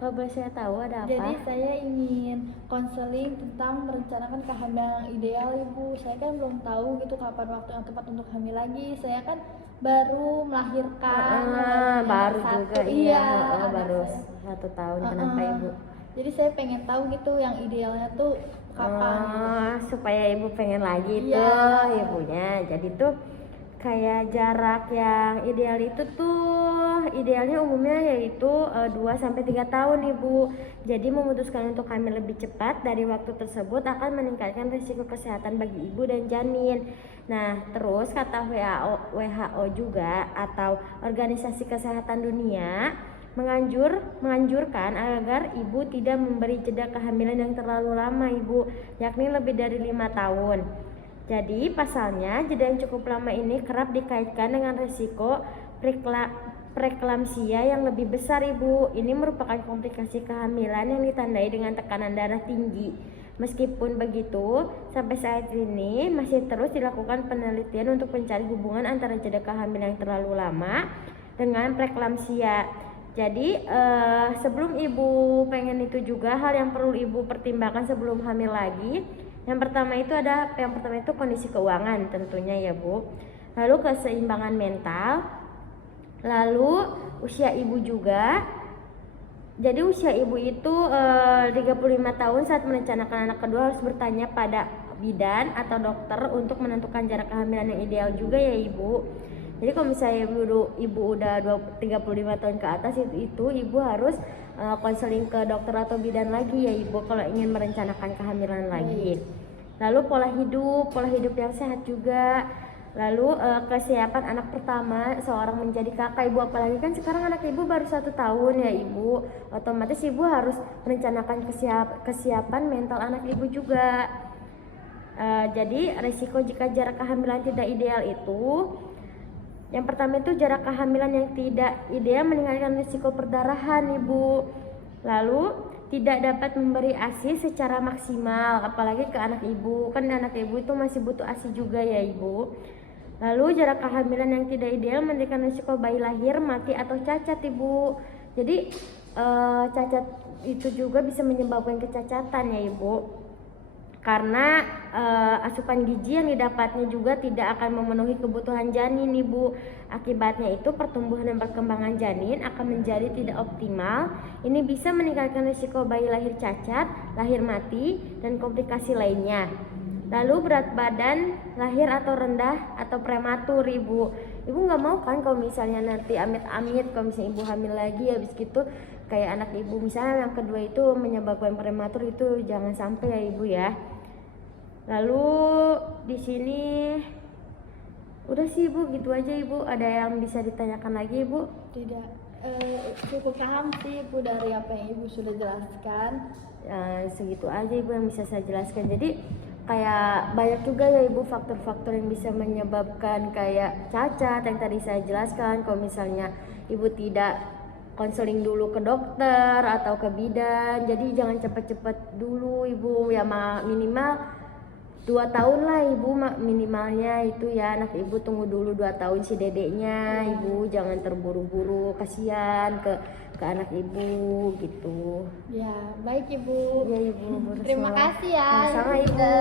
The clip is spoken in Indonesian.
Kalau boleh saya tahu ada apa? Jadi saya ingin konseling tentang merencanakan kehamilan yang ideal Ibu. Saya kan belum tahu gitu kapan waktu yang tepat untuk hamil lagi. Saya kan baru melahirkan Baru anak juga satu. Iya, anak baru saya. 1 tahun. Kenapa Ibu? Jadi saya pengen tahu gitu yang idealnya tuh kapan gitu. Supaya Ibu pengen lagi Iya. tuh ibunya. Jadi tuh kayak jarak yang ideal itu tuh idealnya umumnya yaitu 2-3 tahun Ibu. Jadi memutuskan untuk hamil lebih cepat dari waktu tersebut akan meningkatkan risiko kesehatan bagi ibu dan janin. Nah, terus kata WHO juga atau Organisasi Kesehatan Dunia menganjurkan agar ibu tidak memberi jeda kehamilan yang terlalu lama Ibu, yakni lebih dari 5 tahun. Jadi pasalnya jeda yang cukup lama ini kerap dikaitkan dengan risiko preeklamsia yang lebih besar Ibu. Ini merupakan komplikasi kehamilan yang ditandai dengan tekanan darah tinggi. Meskipun begitu, sampai saat ini masih terus dilakukan penelitian untuk mencari hubungan antara jeda kehamilan yang terlalu lama dengan preeklamsia. Jadi sebelum ibu pengen itu juga hal yang perlu ibu pertimbangkan sebelum hamil lagi. Yang pertama itu kondisi keuangan tentunya ya Bu. Lalu keseimbangan mental. Lalu usia ibu juga. Jadi usia ibu itu 35 tahun saat merencanakan anak kedua harus bertanya pada bidan atau dokter untuk menentukan jarak kehamilan yang ideal juga ya Ibu. Jadi kalau misalnya ibu udah 35 tahun ke atas itu ibu harus konseling ke dokter atau bidan lagi ya Ibu kalau ingin merencanakan kehamilan lagi. Lalu pola hidup yang sehat juga. Lalu kesiapan anak pertama seorang menjadi kakak Ibu, apalagi kan sekarang anak Ibu baru 1 tahun ya Ibu. Otomatis Ibu harus merencanakan kesiapan mental anak Ibu juga. Jadi risiko jika jarak kehamilan tidak ideal itu yang pertama itu jarak kehamilan yang tidak ideal meningkatkan risiko perdarahan Ibu. Lalu tidak dapat memberi ASI secara maksimal apalagi ke anak Ibu. Kan anak Ibu itu masih butuh ASI juga ya Ibu. Lalu jarak kehamilan yang tidak ideal meningkatkan risiko bayi lahir mati atau cacat Ibu. Jadi cacat itu juga bisa menyebabkan kecacatan ya Ibu. Karena asupan gizi yang didapatnya juga tidak akan memenuhi kebutuhan janin Ibu. Akibatnya itu pertumbuhan dan perkembangan janin akan menjadi tidak optimal. Ini bisa meningkatkan risiko bayi lahir cacat, lahir mati, dan komplikasi lainnya. Lalu berat badan lahir atau rendah atau prematur Ibu. Ibu nggak mau kan kalau misalnya nanti amit-amit kalau misalnya ibu hamil lagi habis gitu kayak anak ibu misalnya yang kedua itu menyebabkan prematur, itu jangan sampai ya Ibu ya. Lalu di sini udah sih Ibu, gitu aja Ibu. Ada yang bisa ditanyakan lagi Ibu? Tidak, cukup paham sih Ibu dari apa yang Ibu sudah jelaskan. Segitu aja Ibu yang bisa saya jelaskan. Jadi kayak banyak juga ya Ibu faktor-faktor yang bisa menyebabkan kayak cacat yang tadi saya jelaskan. Kalau misalnya Ibu tidak konseling dulu ke dokter atau ke bidan, jadi jangan cepet-cepet dulu Ibu ya, minimal 2 tahun lah Ibu minimalnya itu ya. Anak Ibu tunggu dulu 2 tahun si dedeknya Ibu, jangan terburu-buru, kasihan ke anak Ibu gitu Ya baik Ibu. ya Ibu. Terima kasih ya sama Ibu.